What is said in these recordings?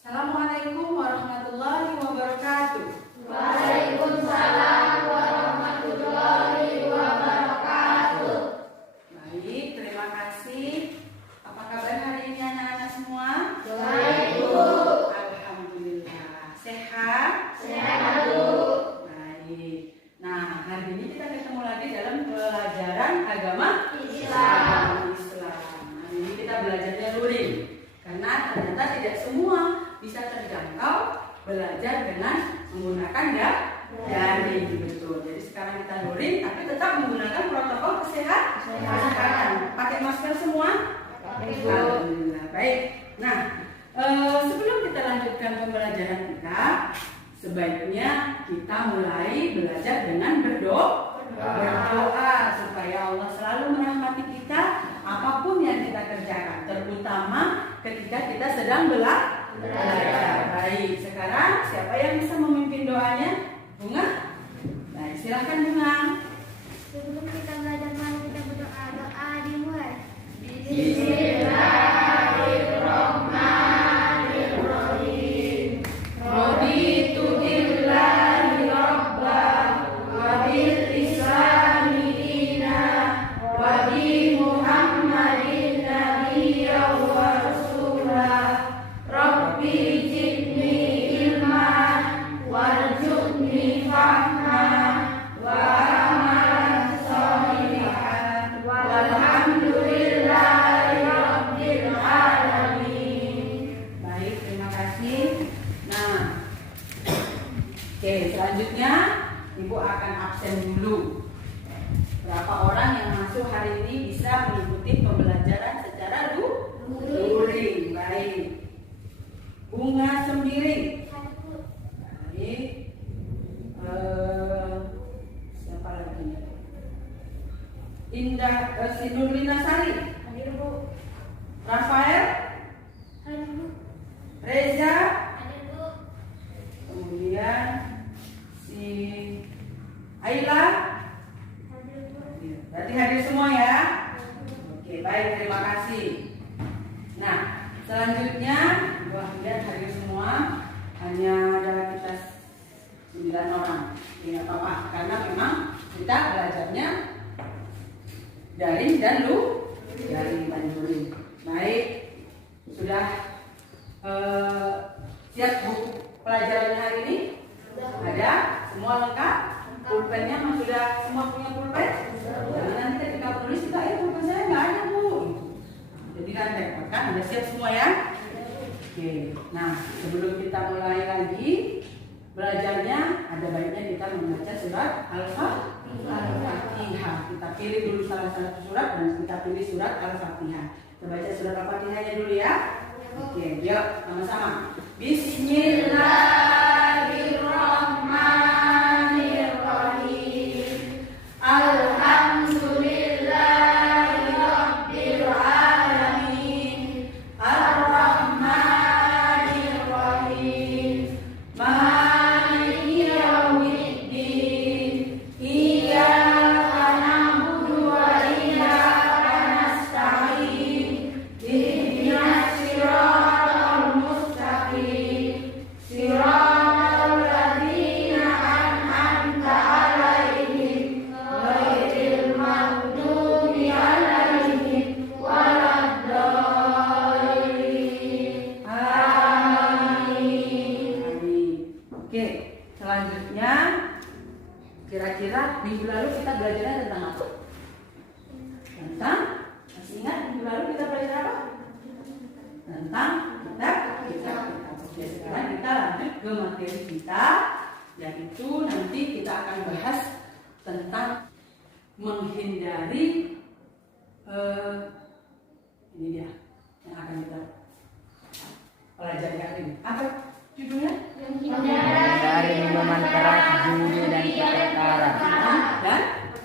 Assalamualaikum warahmatullahi wabarakatuh. Waalaikumsalam warahmatullahi wabarakatuh. Baik, terima kasih. Apa kabar hari ini anak-anak semua? Baik, Bu. Alhamdulillah. Sehat? Sehat, Bu. Baik. Nah, hari ini kita ketemu lagi dalam pelajaran agama Islam. Hari ini kita belajarnya luring. Karena ternyata tidak semua bisa terjangkau belajar dengan menggunakan daring, betul. Jadi sekarang kita luring, tapi tetap menggunakan protokol kesehatan. Pakai masker semua? Alhamdulillah. Baik. Nah, sebelum kita lanjutkan pembelajaran kita, sebaiknya kita mulai belajar dengan berdoa supaya Allah selalu merahmati kita apapun yang kita kerjakan, terutama ketika kita sedang belajar. Baik, sekarang siapa yang bisa memimpin doanya? Bunga? Baik, silakan Bunga. Sebelum kita belajar, mari kita berdoa. Doa dimulai. Bismillahirrahmanirrahim. Raditu billahi rabban wa bil islami dinan wa bi Muhammadin nabiyyan wa rasulah. Rabbi zidni ilman warzuqni fahman wa amalan sholihan walhamdulillahi rabbil alamin. Baik, terima kasih. Nah, oke, selanjutnya Ibu akan absen dulu. Berapa orang yang masuk hari ini bisa mengikuti pembelajaran secara luring? Baik. Bunga Sembiring. Baik. Siapa lagi? Indah Sinurlina Sari. Hadir, Bu. Rafael. Hadir, Bu. Reza. Hadir, Bu. Kemudian si Ayla. Hadir, Bu. Berarti hadir semua ya. Oke, baik, terima kasih. Nah, selanjutnya lihat hadir semua, hanya ada kita 9 orang. Tidak apa-apa, karena memang kita belajarnya daring dan luring. Baik, sudah siap buku pelajarannya hari ini? Ada? Semua lengkap? Pulpennya sudah semua punya pulpen? Jangan nanti ketika tulis kita, pulpen saya nggak ada, Bu. Jadi kan repot kan? Udah siap semua ya? Oke, nah sebelum kita mulai lagi belajarnya, ada baiknya kita membaca surat Al-Fatihah. Kita pilih dulu salah satu surat dan kita pilih surat Al-Fatihah. Kita baca surat Al-Fatihahnya dulu ya. Oke, yuk sama-sama. Bismillahirrahmanirrahim. Alhamdulillahi rabbil alamin. Ar-Rahmanirrahim. Maliki yaumiddin. Iyyaka na'budu wa iyyaka nasta'in. Ihdinas siratal mustaqim. Siratal ladzina an'amta 'alaihim ghairil maghdubi 'alaihim waladdallin. Amin. Oke, selanjutnya kira-kira minggu lalu kita belajarnya tentang apa? Masih ingat minggu lalu kita belajar apa? Tentang kitab. Oke, sekarang kita lanjut ke materi kita, yaitu nanti kita akan bahas tentang menghindari ini dia yang akan kita pelajari hari ini. Apa judulnya? Dari minuman keras, judi dan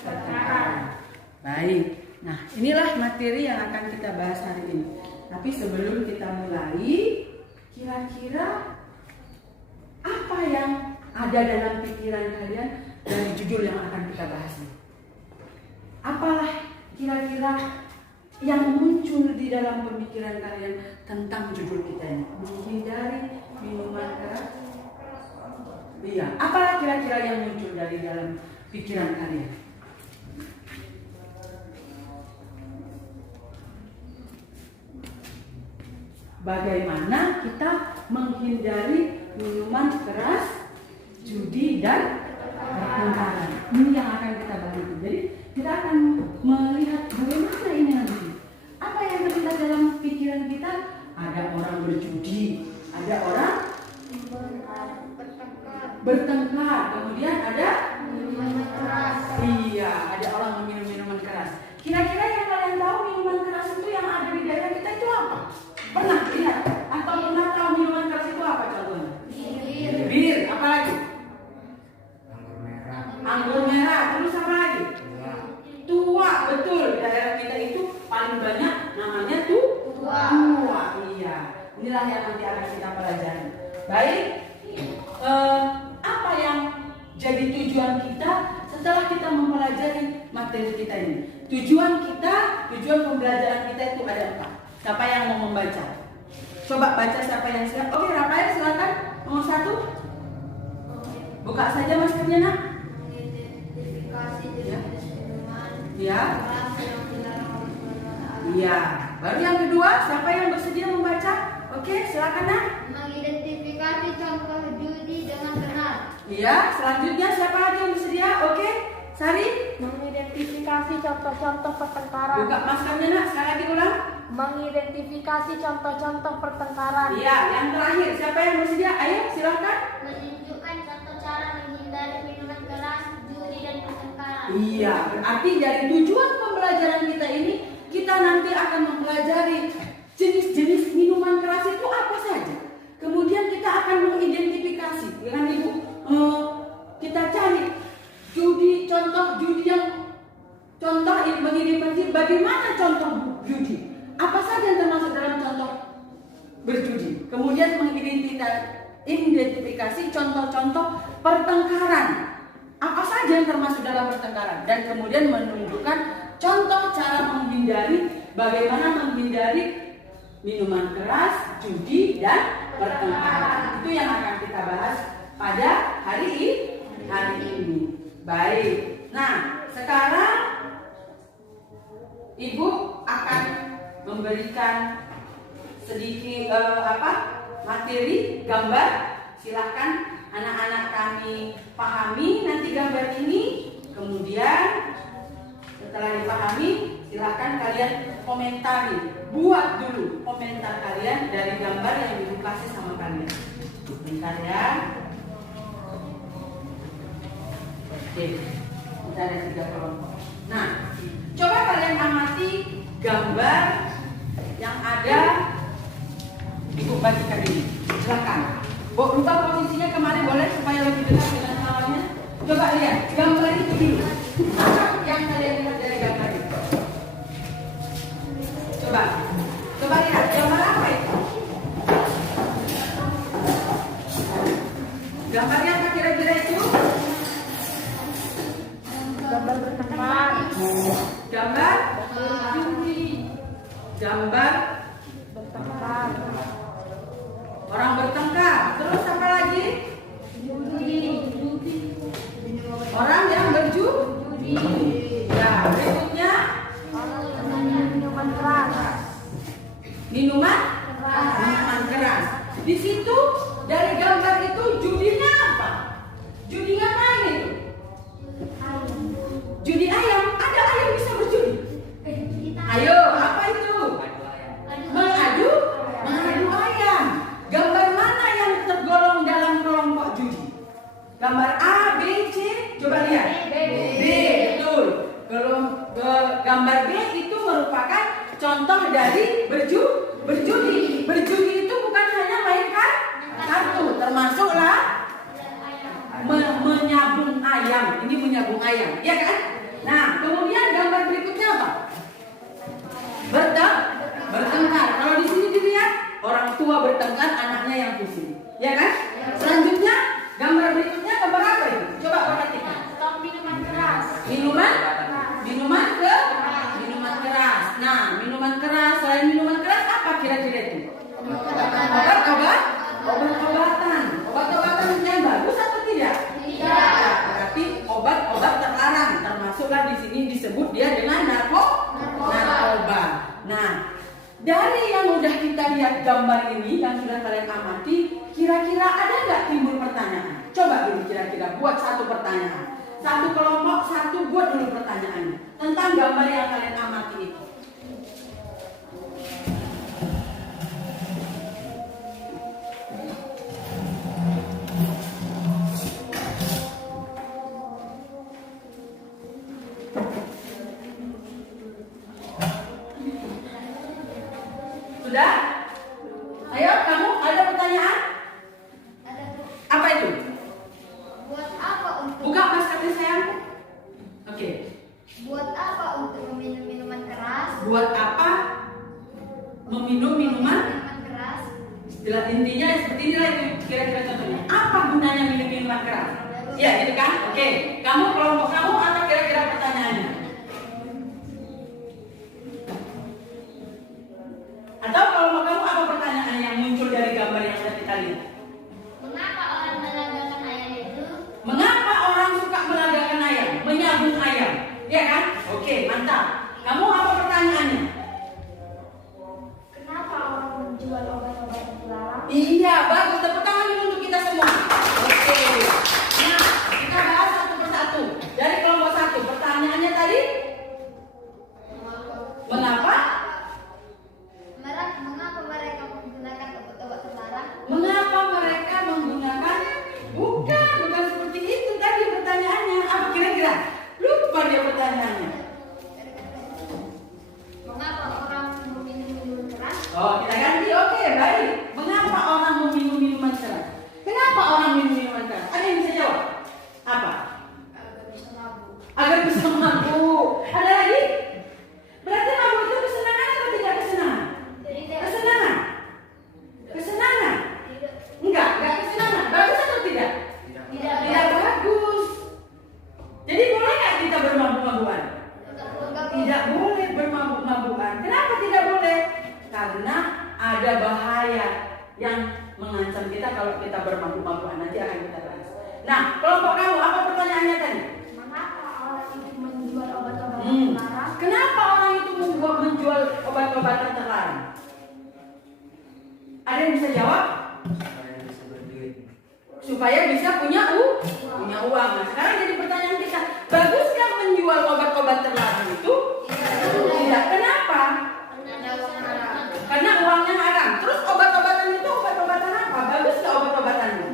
Pertengkaran. Baik. Nah, inilah materi yang akan kita bahas hari ini. Tapi sebelum kita mulai, kira-kira apa yang ada dalam pikiran kalian dari judul yang akan kita bahas ini? Apalah kira-kira yang muncul di dalam pemikiran kalian tentang judul kita ini? Menghindari Minuman keras. Iya. Apa kira-kira yang muncul dari dalam pikiran kalian? Bagaimana kita menghindari minuman keras, judi, dan pertengkaran. Ini yang akan kita bahas. Jadi kita akan melihat bagaimana ini nanti. Apa yang terlintas dalam pikiran kita? Ada orang berjudi, ada orang bertengkar, kemudian ada minuman keras. iya, ada orang meminum minuman keras. Kira-kira yang kalian tahu minuman keras itu yang ada di daerah kita itu apa? Pernah lihat atau pernah tahu minuman keras itu apa contohnya? Bir, apa lagi? Anggur merah. Anggur merah, terus apa lagi? Tua, betul. Di daerah kita itu paling banyak namanya tua. Iya. Inilah yang nanti akan kita pelajari. Baik. Apa yang jadi tujuan kita setelah kita mempelajari materi kita ini? Tujuan pembelajaran kita itu ada 4. Siapa yang mau membaca? Coba baca siapa yang siap. Oke, Rafael silakan. Nomor 1. Buka saja maskernya, Nak. Mengidentifikasi jenis minuman Ya. keras yang dilarang oleh Allah. Iya. Baru yang kedua, siapa yang bersedia membaca? Oke, silakan, Nak. Mengidentifikasi contoh judi dengan benar. Iya, selanjutnya siapa lagi yang bersedia? Oke, Sari. Mengidentifikasi contoh-contoh pertengkaran. Buka maskernya, Nak. Sekali lagi ulang. Mengidentifikasi contoh-contoh pertengkaran. Iya, yang terakhir siapa yang bersedia? Ayo, silakan. Menunjukkan contoh cara menghindari minuman keras, judi dan pertengkaran. Iya, berarti dari tujuan pembelajaran kita ini, kita nanti akan mempelajari jenis-jenis minuman keras itu apa saja. Kemudian kita akan mengidentifikasi, ya kan Ibu? Kita cari contoh judi yang mengidentifikasi bagaimana contoh judi. Apa saja yang termasuk dalam contoh berjudi. Kemudian mengidentifikasi contoh-contoh pertengkaran. Apa saja yang termasuk dalam pertengkaran. Dan kemudian menunjukkan contoh cara bagaimana menghindari minuman keras, judi, dan pertengkaran. Itu yang akan kita bahas pada hari ini. Baik. Nah, sekarang Ibu akan memberikan sedikit materi gambar. Silahkan anak-anak kami pahami nanti gambar ini. Kemudian setelah dipahami, silahkan kalian komentari. Buat dulu komentar kalian dari gambar yang Ibu kasih sama kalian. Bentar ya. Oke, kita ada 3 kelompok. Nah, coba kalian amati gambar yang ada. Ibu bagikan ini. Silakan. Bu, rubah posisinya kemarin boleh supaya lebih dekat dengan kawannya. Coba lihat gambar itu dulu. Apa yang kalian lihat dari gambar itu? Coba lihat gambar apa itu? Gambarnya apa kira-kira itu? Gambar bertengkar. Gambar Bertengkar. orang bertengkar. Terus apa lagi? Orang yang berjudi. Ya, berikutnya Minuman keras. minuman keras. Di situ dari gambar itu judinya apa? Judi ngapain itu? Judi ayam. Ada ayam bisa berjudi? Ayo, apa itu? Mengadu ayam. Gambar mana yang tergolong dalam kelompok judi? Gambar A, B, C. Coba lihat. B, betul. Gambar B itu merupakan contoh dari berjudi. Berjudi itu bukan hanya mainkan kartu, termasuklah menyabung ayam. Ini menyabung ayam, ya kan? Nah, kemudian gambar berikutnya apa? Bertengkar. Kalau di sini dilihat orang tua bertengkar, anaknya yang pusing, ya kan? Selanjutnya gambar berikutnya gambar apa itu? Coba perhatikan. Stok minuman keras. Minuman keras. Nah, minuman keras. Selain minuman keras apa kira-kira itu? Obat Dari yang udah kita lihat gambar ini, yang sudah kalian amati, kira-kira ada nggak timbul pertanyaan? Coba dulu kira-kira buat satu pertanyaan. Satu kelompok, satu buat dulu pertanyaannya tentang gambar yang kalian amati itu. Sudah? Ayo, kamu ada pertanyaan? Ada tuh. Apa itu? Buat apa untuk Buka masker sayang. Oke. Buat apa untuk meminum minuman keras? Buat apa meminum minuman? Minuman keras. Istilah intinya seperti inilah itu kira-kira contohnya. Apa gunanya minum minuman keras? Ya, gitu kan? Oke. Kamu kelompok kamu apa kira-kira pertanyaannya? Atau kelompok kamu apa pertanyaan yang muncul dari gambar yang sudah kita lihat? Mengapa orang melagakan ayam itu? Mengapa orang suka melagakan ayam? Menyabung ayam? Ya kan? Oke, mantap. Kamu apa pertanyaannya? Kenapa orang menjual obat-obat terlarang? Iya, bagus. Tepuk tangan dulu untuk kita semua. Oke. Nah, kita bahas satu persatu. Dari kelompok satu, pertanyaannya tadi, mengapa? Mengapa mereka menggunakan obat-obat terlarang? Mengapa mereka menggunakan? Bukan seperti itu tadi pertanyaannya. Apa kira-kira? Lupa dia pertanyaannya. Mengapa orang meminum minuman keras? Oh, kita ganti. Oke, baik. Mengapa orang meminum minuman keras? Kenapa orang minum minuman keras? Ada yang bisa jawab? Apa? Agar bisa mabuk. Agar bisa mabuk. Ada lagi? Berarti mabuk itu kesenangan atau tidak kesenangan? Tidak. Kesenangan. Kesenangan. Tidak. Enggak kesenangan. Bagus atau tidak? Tidak bagus. Jadi boleh nggak kita bermabuk-mabukan? Tidak boleh bermabuk-mabukan. Kenapa tidak boleh? Karena ada bahaya yang mengancam kita kalau kita bermabuk-mabukan. Nanti akan kita bahas. Nah, kelompok kamu apa pertanyaannya tadi? Mengapa orang itu menjual obat-obatan terlarang? Kenapa orang itu menjual obat-obatan terlarang? Ada yang bisa jawab? Supaya bisa punya uang. Nah, sekarang jadi pertanyaan kita, baguskah menjual obat-obat terlarang itu? Tidak. Kenapa? Karena uangnya haram. Terus obat-obatan itu obat-obatan apa? Bagus nggak obat-obatannya?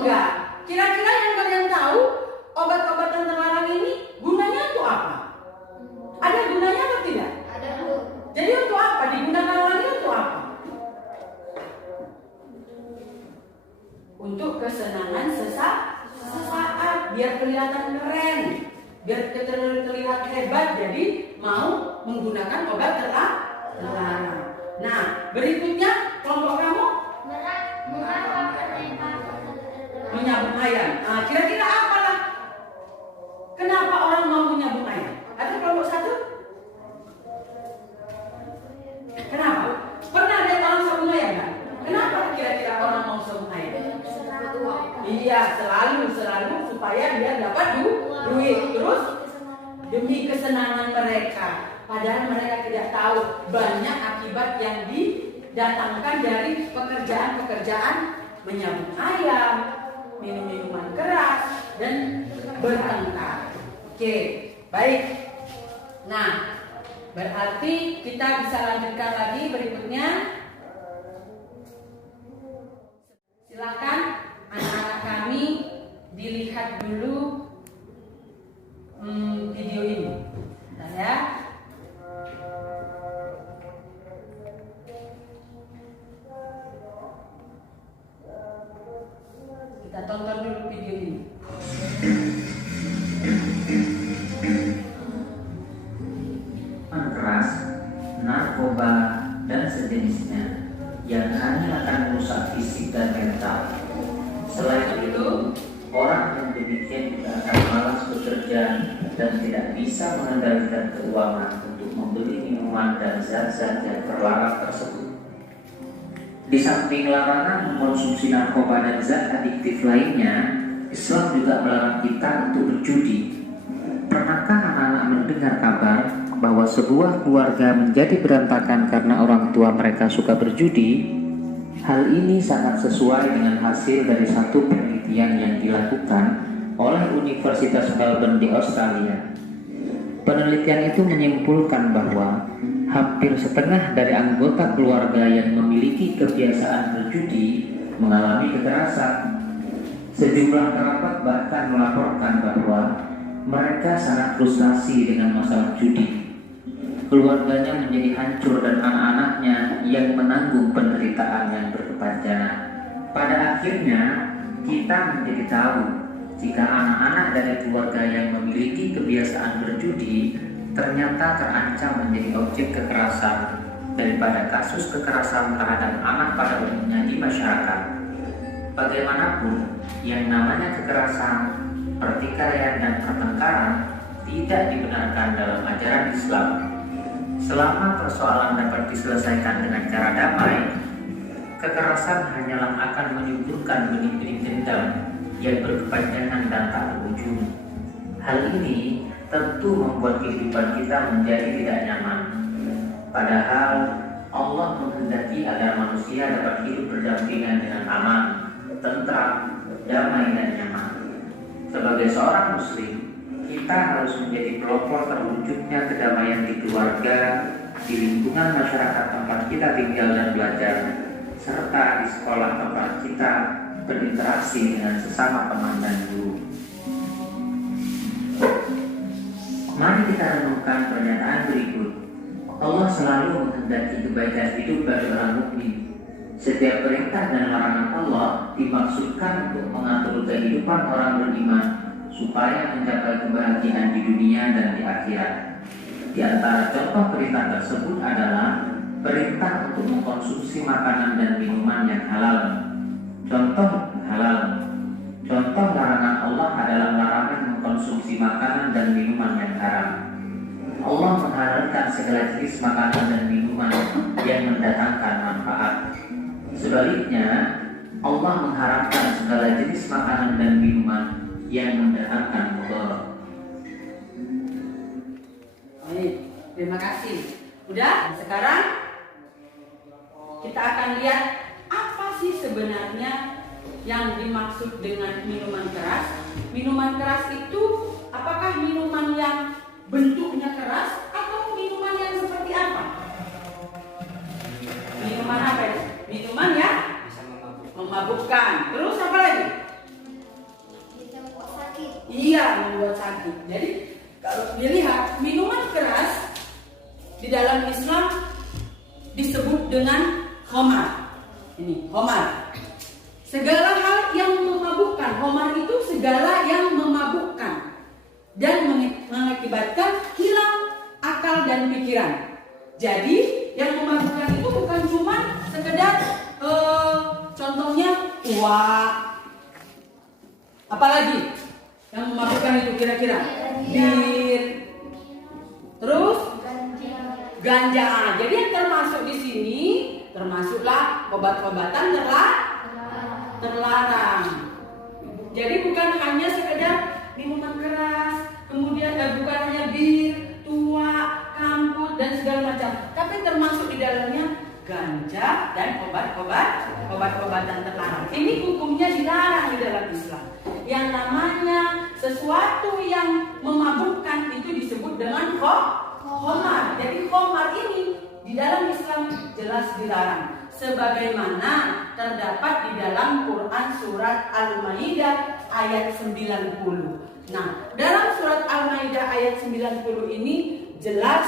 Enggak. Kira-kira yang kalian tahu obat-obatan terlarang ini gunanya untuk apa? Ada gunanya atau tidak? Ada Bu. Jadi untuk apa? Digunakan lagi untuk apa? Untuk kesenangan sesaat, biar kelihatan keren, biar terlihat hebat, jadi mau menggunakan obat terlarang. Nah, berikutnya kelompok kamu Mengapa mereka menyabung ayam. Nah, kira-kira apalah? Kenapa orang mau menyabung ayam? Ada kelompok satu? Kenapa? Pernah lihat orang sabung ayam kan? Kenapa kira-kira orang mau sabung ayam? Iya, selalu supaya dia dapat duit. Terus demi kesenangan mereka. Padahal mereka tidak tahu banyak akibat yang didatangkan dari pekerjaan-pekerjaan menyabung ayam, minum minuman keras, dan bertengkar. Oke, baik. Nah, berarti kita bisa lanjutkan lagi berikutnya. Silakan anak-anak kami dilihat dulu video ini. Bentar ya. Kita tonton dulu video ini. Keras, narkoba, dan sejenisnya yang hanya akan merusak fisik dan mental. Selain itu, orang yang demikian juga akan malas bekerja dan tidak bisa mengendalikan keuangan untuk membeli minuman dan zat-zat yang terlarang tersebut. Di samping larangan mengkonsumsi narkoba dan zat adiktif lainnya, Islam juga melarang kita untuk berjudi. Pernahkah anak-anak mendengar kabar bahwa sebuah keluarga menjadi berantakan karena orang tua mereka suka berjudi, hal ini sangat sesuai dengan hasil dari satu penelitian yang dilakukan oleh Universitas Melbourne di Australia. Penelitian itu menyimpulkan bahwa hampir setengah dari anggota keluarga yang memiliki kebiasaan berjudi mengalami kekerasan. Sejumlah kerabat bahkan melaporkan bahwa mereka sangat frustasi dengan masalah judi. Keluarganya menjadi hancur dan anak-anaknya yang menanggung penderitaan yang berkepanjangan. Pada akhirnya, kita menjadi tahu jika anak-anak dari keluarga yang memiliki kebiasaan berjudi ternyata terancam menjadi objek kekerasan daripada kasus kekerasan terhadap anak pada umumnya di masyarakat. Bagaimanapun, yang namanya kekerasan, pertikaian, dan pertengkaran tidak dibenarkan dalam ajaran Islam. Selama persoalan dapat diselesaikan dengan cara damai, kekerasan hanyalah akan menimbulkan benih-benih dendam yang berkepanjangan dan tak berujung. Hal ini tentu membuat kehidupan kita menjadi tidak nyaman. Padahal Allah menghendaki agar manusia dapat hidup berdampingan dengan aman, tentram, damai, dan nyaman. Sebagai seorang muslim, kita harus menjadi pelopor terwujudnya kedamaian di keluarga, di lingkungan masyarakat tempat kita tinggal dan belajar, serta di sekolah tempat kita berinteraksi dengan sesama teman dan guru. Mari kita renungkan pernyataan berikut. Allah selalu menghendaki kebaikan hidup bagi orang mukmin. Setiap perintah dan larangan Allah dimaksudkan untuk mengatur kehidupan orang beriman supaya mencapai kebahagiaan di dunia dan di akhirat. Di antara contoh perintah tersebut adalah perintah untuk mengkonsumsi makanan dan minuman yang halal. Contoh halal. Contoh larangan Allah adalah larangan mengkonsumsi makanan dan minuman yang haram. Allah menghalalkan segala jenis makanan dan minuman yang mendatangkan manfaat. Sebaliknya, Allah mengharamkan segala jenis makanan dan minuman yang mendatangkan mudarat. Baik, terima kasih. Udah, sekarang kita akan lihat apa sih sebenarnya yang dimaksud dengan minuman keras. Minuman keras itu apakah minuman yang bentuknya keras atau minuman yang seperti apa? Minuman apa ya? Minuman yang memabukkan. Terus apa lagi? Bisa membuat sakit. Iya, membuat sakit. Jadi kalau dilihat minuman keras di dalam Islam disebut dengan khamar. Ini khamar. Segala hal yang memabukkan. Khamar itu segala yang memabukkan dan mengakibatkan hilang akal dan pikiran. Jadi yang memabukkan itu bukan cuma sekedar contohnya uang. Apalagi yang memabukkan itu kira-kira? Bir. Terus ganja. Jadi yang termasuk di sini termasuklah obat-obatan terlarang. Jadi bukan hanya sekedar minuman keras, kemudian bukan hanya bir, tua, kamput dan segala macam, tapi termasuk di dalamnya ganja dan obat-obatan terlarang. Ini hukumnya dilarang di dalam Islam. Yang namanya sesuatu yang memabukkan itu disebut dengan khamar. Jadi khamar ini di dalam Islam jelas dilarang. Sebagaimana terdapat di dalam Quran surat Al-Maidah ayat 90. Nah, dalam surat Al-Maidah ayat 90 ini jelas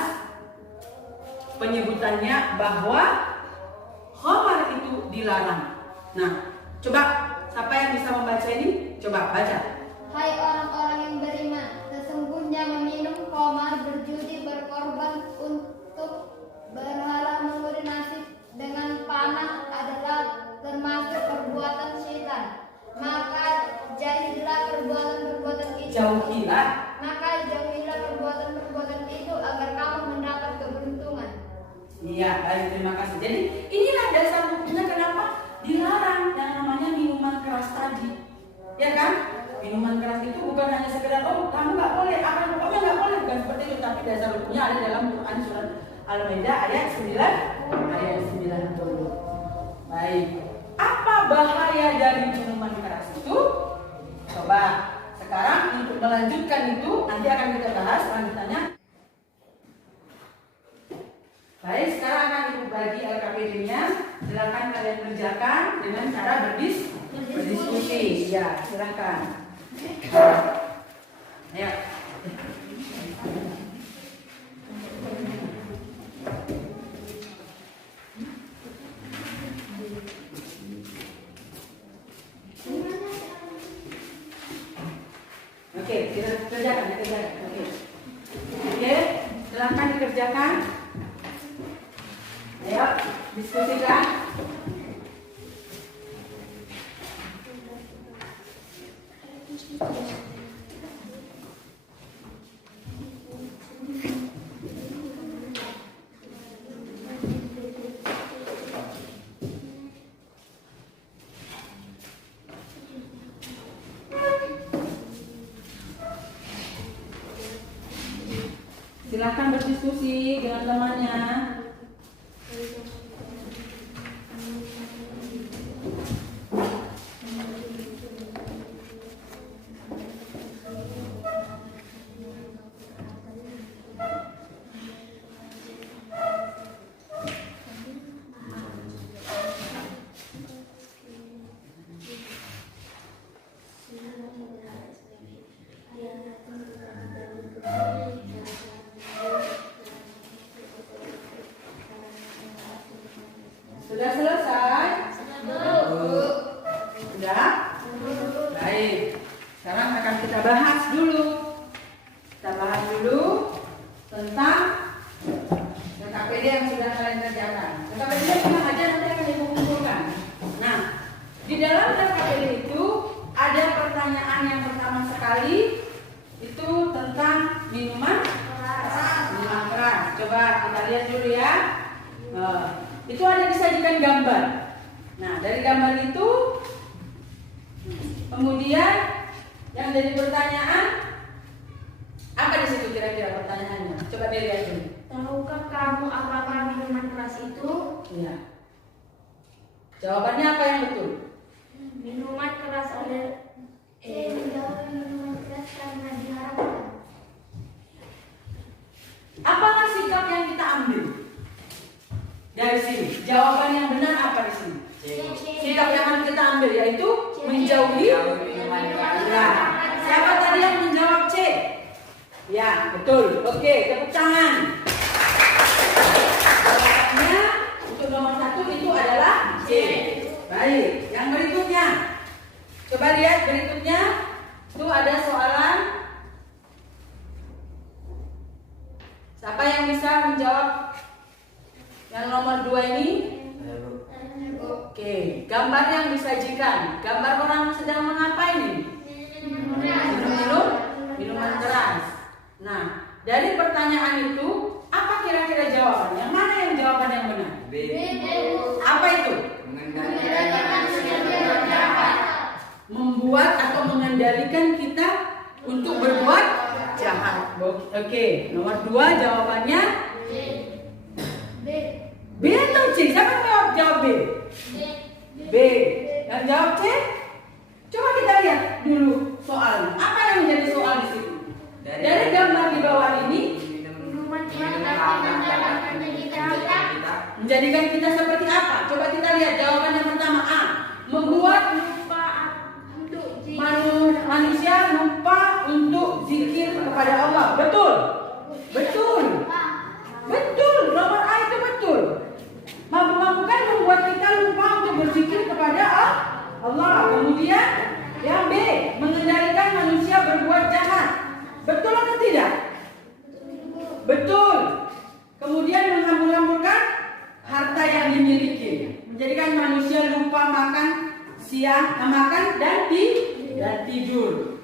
penyebutannya bahwa khamar itu dilarang. Nah, coba siapa yang bisa membaca ini? Coba baca. Hai orang-orang yang beriman, sesungguhnya meminum khamar, berjudi, berkorban untuk berhala, memberi nasib dengan panah adalah termasuk perbuatan syaitan. Maka jauhilah perbuatan-perbuatan itu. Maka jauhilah perbuatan-perbuatan itu agar kamu mendapat keberuntungan. Iya, baik, terima kasih. Jadi inilah dasar hukumnya kenapa dilarang yang namanya minuman keras tadi, ya kan? minuman keras itu bukan hanya sekedar kamu nggak boleh, apa pokoknya nggak boleh, bukan seperti itu, tapi dasar hukumnya ada dalam Quran surat Al-Maidah ayat 90. Baik, apa bahaya dari minuman keras itu? Coba sekarang untuk melanjutkan itu nanti akan kita bahas lanjutannya. Baik, sekarang akan ibu bagi LKPD-nya. Silakan kalian kerjakan dengan cara berdiskusi. Ya, silakan. Ya. Oke, dikerjakan. Oke, silakan dikerjakan. Ayo, diskusikan. Silakan berdiskusi dengan temannya. Sudah selesai? Sudah? Baik. Sekarang akan kita bahas dulu. Tentang KKPD yang sudah kalian kerjakan. KKPD tenang aja, nanti akan dikumpulkan. Nah, di dalam KKPD itu ada pertanyaan yang pertama sekali itu tentang minuman keras. Coba kita lihat dulu ya. Itu ada disajikan gambar. Nah, dari gambar itu kemudian yang jadi pertanyaan apa di situ kira-kira pertanyaannya? Coba dilihat dulu. Tahukah kamu apakah minuman keras itu? Iya. Jawabannya apa yang betul? Minuman keras adalah minuman keras karena diharapkan. Apakah sikap yang kita ambil dari sini? Jawaban yang benar apa di sini? Sikap yang akan kita ambil yaitu menjauhi minuman keras. Ya. Siapa tadi yang menjawab C? Ya, betul. Oke, tepuk tangan. Jawabannya untuk nomor 1 itu adalah C. Baik, yang berikutnya. Coba lihat berikutnya. Itu ada soalan. Siapa yang bisa menjawab yang nomor 2 ini? Oke, gambar yang disajikan. Gambar orang sedang mengapa ini? Minuman keras. Nah, dari pertanyaan itu, apa kira-kira jawabannya? Mana yang jawaban yang benar? B. Apa itu? Membuat atau mengendalikan kita untuk berbuat jahat. Oke, nomor 2 jawabannya B atau C? Siapa yang jawab B? B. Yang jawab C? Coba kita lihat dulu soalnya. Apa yang menjadi soal di situ? Dari gambar di bawah ini menjadikan kita seperti apa? Coba kita lihat jawaban yang pertama A. Membuat manusia lupa untuk zikir kepada Allah. Betul. Nomor A itu betul. Mabuk-mabukan membuat kita lupa untuk berzikir kepada Allah. Kemudian yang B, mengendalikan manusia berbuat jahat. Betul atau tidak? Betul. Kemudian menghambur-hamburkan harta yang dimiliki, menjadikan manusia lupa makan siang, makan dan tidur.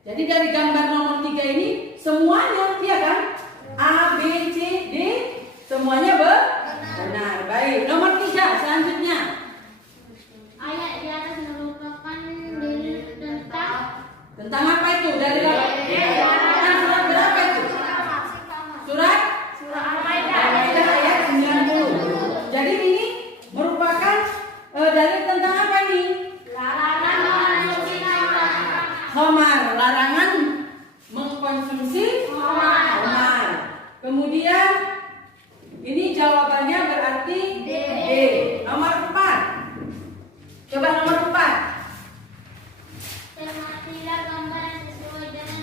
Jadi dari gambar nomor 3 ini semuanya, iya kan? A, B, C, D, Semuanya benar. Baik. Nomor 3 selanjutnya. Ayat di atas merupakan dalil Tentang apa itu? Dari apa? Tentang surat berapa itu? Surat Al-Maidah ayat 90. Jadi ini merupakan dalil tentang apa ini? Khamar, larangan mengkonsumsi khamar. Kemudian ini jawabannya berarti D. Nomor 4. Coba nomor 4. Tematilah gambar yang sesuai dengan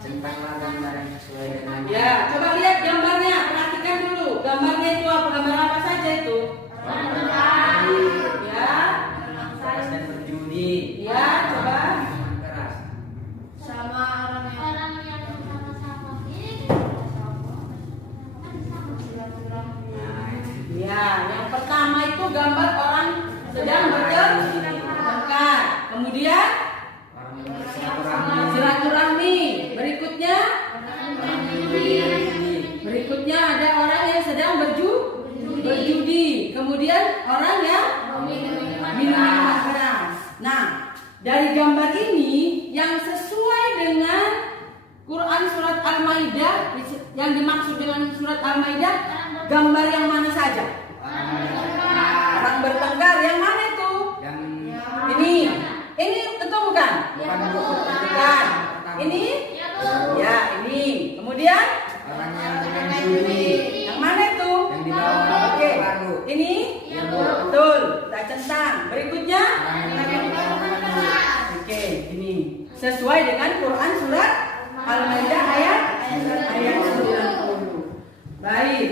Centanglah gambar yang sesuai dengan Ya, coba lihat gambarnya. Perhatikan dulu. Gambarnya itu apa? Gambar apa saja itu? Ya. keras dan berjudi. Ya, coba. Minuman keras. Sama orang yang sama-sama ini Ya, yang pertama itu gambar orang sedang bertengkar. Kemudian Orang yang bersilaturahmi. silaturahmi. Berikutnya ada orang yang sedang berjudi. Kemudian orang yang minum minuman keras. Nah, dari gambar ini yang sesuai dengan Quran surat Al-Maidah, yang dimaksud dengan surat Al-Maidah, gambar yang mana saja? Orang bertengkar yang mana itu? Yang Ini tentu bukan? Bukan. Ini? Ya, ini. Kemudian orang yang dengan judi. yang mana itu? Yang di bawah Oke. baru. Ini? Betul. Kita centang. Berikutnya? Oke, ini sesuai dengan Quran surat Al-Maidah ayat 90. Baik.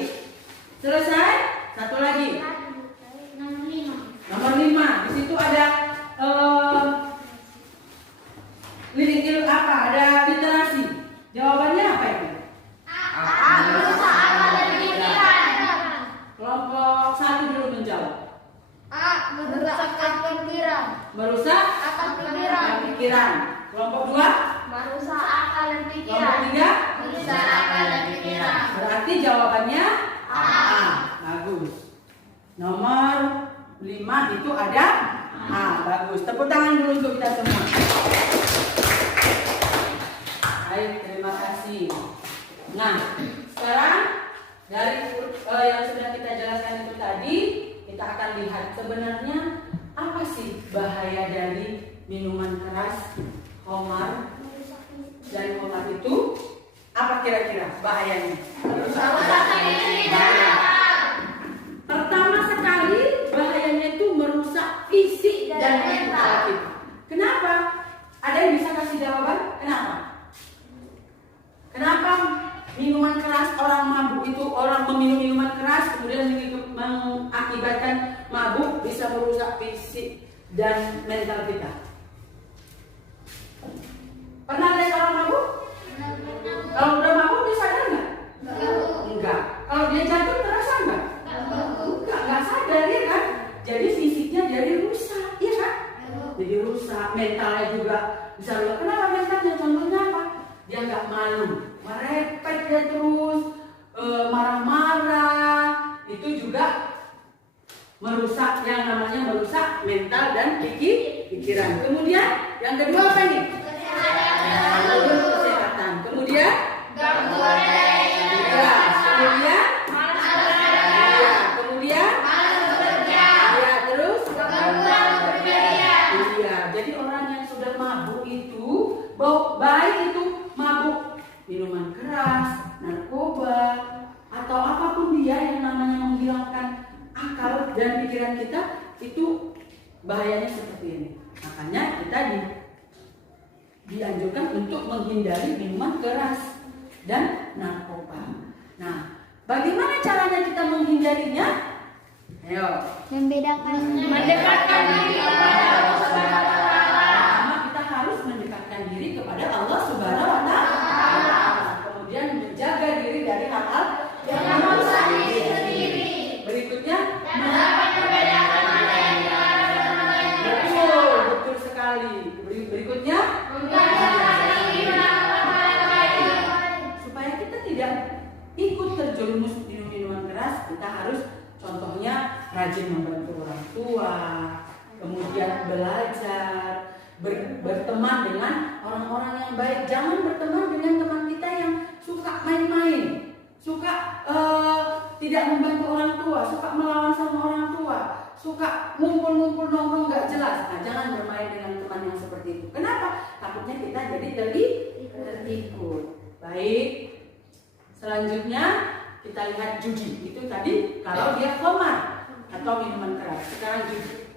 Selesai? Satu lagi. Nomor 5. Di situ ada lirik apa? Ada literasi. Jawabannya apa itu? Kelompok 1 dulu menjawab. merusak akal pikiran. Merusak Akal pikiran. Kelompok 2? Merusak akal dan pikiran. Kelompok 3? Merusak akal dan pikiran. Berarti jawabannya A. Bagus. Nomor 5 itu ada A. Bagus. Tepuk tangan dulu untuk kita semua. Baik, terima kasih. Nah, sekarang dari yang sudah kita jelaskan itu tadi, kita akan lihat sebenarnya apa sih bahaya dari minuman keras, khamar, dan khamar itu apa kira-kira bahayanya? Pertama sekali bahayanya itu merusak fisik dan mental kita. Kenapa? Ada yang bisa kasih jawaban? Kenapa? Kenapa minuman keras, orang mabuk itu, orang meminum minuman keras kemudian mengakibatkan mabuk, bisa merusak fisik dan mental kita? Pernah lihat orang mabuk? Kalau udah mabuk dia sadar nggak? Enggak. Kalau dia jatuh terasa nggak? Enggak sadar ya kan? Jadi fisiknya jadi rusak, iya kan? Jadi rusak, mentalnya juga bisa rusak. Kenapa mentalnya? Contohnya apa? Dia nggak malu, merepet dia terus, marah-marah. Itu juga merusak, yang namanya merusak mental dan pikiran. Kemudian yang kedua apa nih? Kesehatan. Kemudian gangguan daya ingat. ya, kemudian ya, kemudian ya, terus Gangguan berbiaya. iya. Jadi orang yang sudah mabuk itu, baik itu mabuk minuman keras, narkoba, atau apapun dia yang namanya menghilangkan akal dan pikiran kita, itu bahayanya seperti ini. Makanya kita dianjurkan untuk menghindari minuman keras dan narkoba. Nah, bagaimana caranya kita menghindarinya? Ayo. Mendekatkan diri kepada Allah Subhanahu wa Ta'ala. Pertama, kita harus mendekatkan diri kepada Allah Subhanahu wa Ta'ala. Kemudian menjaga diri dari hal-hal yang merusak diri sendiri. Berikutnya, betul sekali. Berikutnya, supaya kita tidak ikut terjerumus di rajin membantu orang tua, kemudian belajar, berteman dengan orang-orang yang baik. Jangan berteman dengan teman kita yang suka main-main, suka tidak membantu orang tua, suka melawan sama orang tua, suka ngumpul-ngumpul nongkrong nggak jelas. Nah, jangan bermain dengan teman yang seperti itu. Kenapa? Takutnya kita jadi terikut. Baik. Selanjutnya kita lihat judi. Itu tadi kalau dia khamar atau minuman keras. Sekarang judi.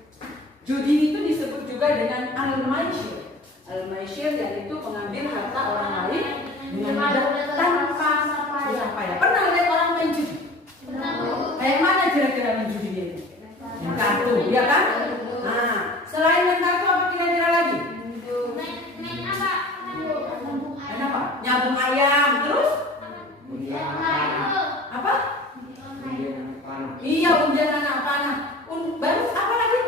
Judi itu disebut juga dengan al-maisir. Al-maisir yaitu mengambil harta orang lain dengan mudah tanpa susah payah. Pernah lihat orang main judi? Kayak mana kira-kira main judi ini? Main kartu, ya kan? Nah, selain main kartu apa kira-kira lagi? Main apa? Main apa? Nyambung ayam, terus? Apa? Iya, undian anak panah. Baru apa lagi?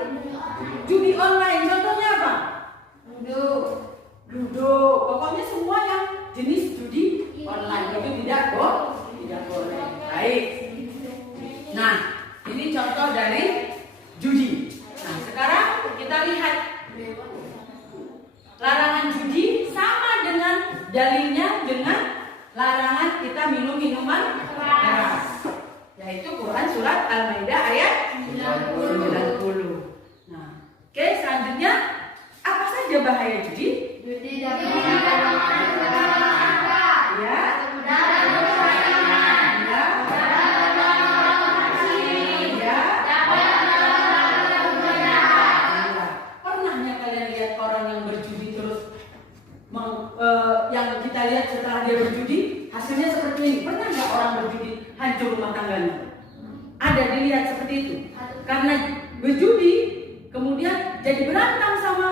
Judi online. Contohnya apa? Ludo. Pokoknya semua yang jenis judi online itu tidak boleh. Baik. Nah, ini contoh dari judi. Nah, sekarang kita lihat larangan judi sama dengan dalilnya dengan larangan kita minum minuman keras, yaitu Quran surat Al-Maidah ayat 90. Nah, oke, selanjutnya apa saja bahaya judi? Judi dapat mengakibatkan Ya. Pernahnya kalian lihat orang yang berjudi terus yang kita lihat setelah dia berjudi hasilnya seperti ini? Pernah nggak orang berjudi hancur rumah tangganya? Ada dilihat seperti itu. Karena berjudi kemudian jadi berantem sama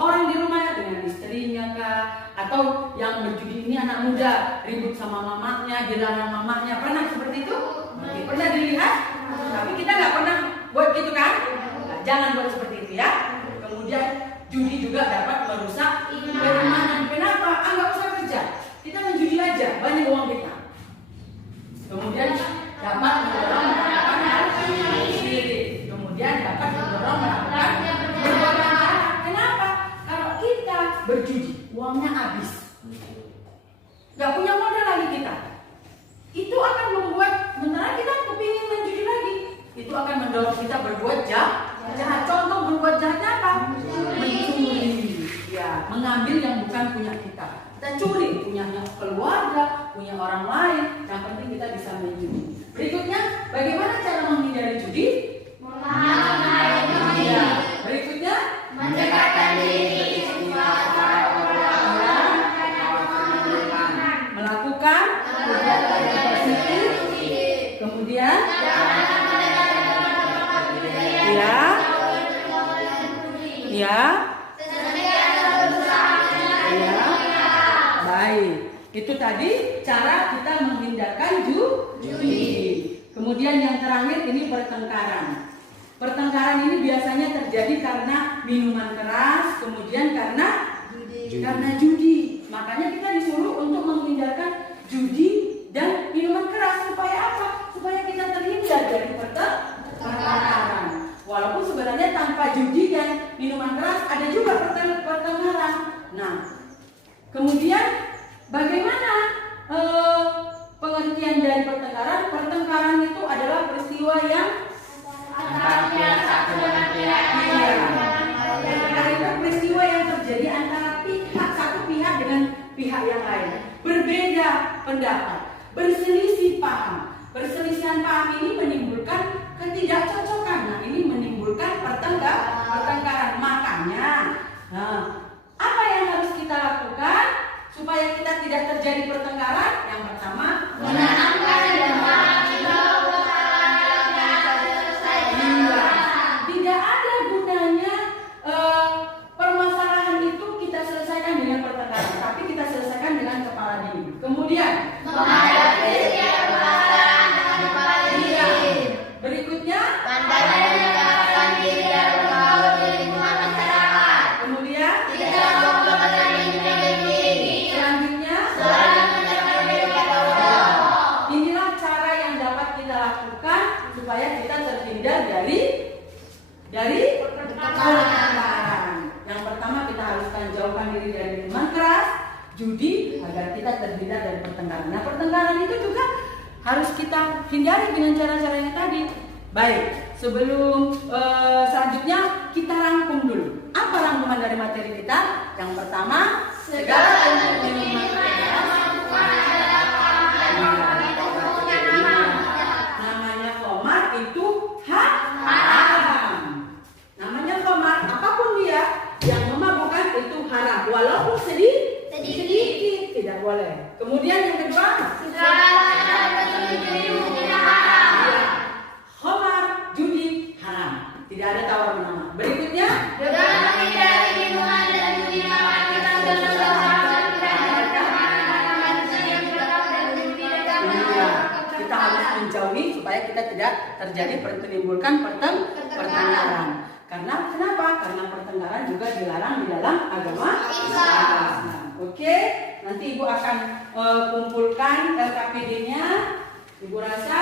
orang di rumahnya dengan istrinya kah, atau yang berjudi ini anak muda ribut sama mamanya, dilarang mamanya. Pernah seperti itu? Pernah dilihat? Tapi kita nggak pernah buat gitu kan? Nah, jangan buat seperti itu ya. Kemudian judi juga dapat merusak keimanan. Kenapa? Nggak usah kerja, kita menjudi aja, banyak uang kita. Kemudian dapat mendorong melakukan hal syirik. Kemudian dapat mendorong melakukan perbuatan jahat. Kenapa? Kalau kita berjudi, uangnya habis, nggak punya modal lagi kita. Itu akan membuat sementara kita kepingin menjudi lagi, itu akan mendorong kita berbuat jahat. Contoh berbuat jahatnya apa? Mencuri, ya, mengambil yang bukan punya kita. Kita curi punyanya keluarga, punya orang lain. Yang penting kita bisa menjudi. Berikutnya, bagaimana cara menghindari judi? Ya. Berikutnya, Mendekatkan diri melakukan positif. Kemudian, ya. Baik. Itu tadi cara kita menghindarkan judi. Kemudian yang terakhir ini pertengkaran. Pertengkaran ini biasanya terjadi karena minuman keras, kemudian karena judi. Makanya kita disuruh untuk menghindarkan judi dan minuman keras. Supaya apa? Supaya kita terhindar dari pertengkaran. Walaupun sebenarnya tanpa judi dan minuman keras ada juga pertengkaran. Nah, kemudian bagaimana pengertian dari pertengkaran? Pertengkaran itu adalah peristiwa yang Pertengkaran itu peristiwa yang terjadi antara satu pihak dengan pihak yang lain. Berbeda pendapat, berselisih paham. Perselisihan paham ini menimbulkan ketidakcocokan. Nah, ini menimbulkan pertengkaran. Makanya, apa yang harus kita lakukan supaya kita tidak terjadi pertengkaran? Yang pertama, menanamkan damai. Tidak ada gunanya permasalahan itu kita selesaikan dengan pertengkaran, tapi kita selesaikan dengan kepala dingin. Kemudian Menghadapi setiap permasalahan dengan kepala dingin. Berikutnya Pandai menegakkan diri dan bergaul di lingkungan masyarakat. Kemudian Tidak memperkenalkan diri. selanjutnya Selalu menjaga diri pada Allah. inilah cara Pertengkaran. Yang pertama kita haruskan jauhkan diri dari minuman keras, judi, agar kita terhindar dari pertengkaran. Nah, pertengkaran itu juga harus kita hindari dengan cara-cara yang tadi. Baik, sebelum selanjutnya kita rangkum dulu. Apa rangkuman dari materi kita? Yang pertama, segala bentuk minuman keras. Namanya khamar itu haram. Namanya khamar, apapun dia yang memabukkan itu haram, walaupun sedikit tidak boleh. Kemudian yang kedua, khamar, judi haram, tidak ada tawar menawar. Berikutnya, kita harus menjauhi supaya kita tidak terjadi menimbulkan pertengkaran. Karena kenapa? Karena pertengkaran juga dilarang di dalam agama Islam. Oke, nanti Ibu akan kumpulkan LKPD-nya. Ibu rasa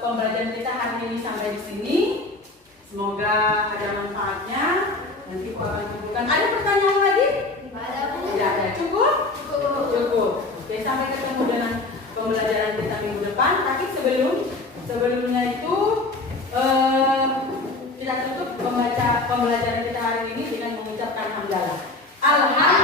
pembelajaran kita hari ini sampai di sini. Semoga ada manfaatnya. Nanti Ibu akan kumpulkan. Ada pertanyaan lagi? Tidak ada. Cukup? Cukup. Oke, sampai ketemu dengan pembelajaran kita minggu depan. Tapi sebelumnya itu kita tutup pembelajaran kita hari ini dengan mengucapkan hamdalah. Alhamdulillah.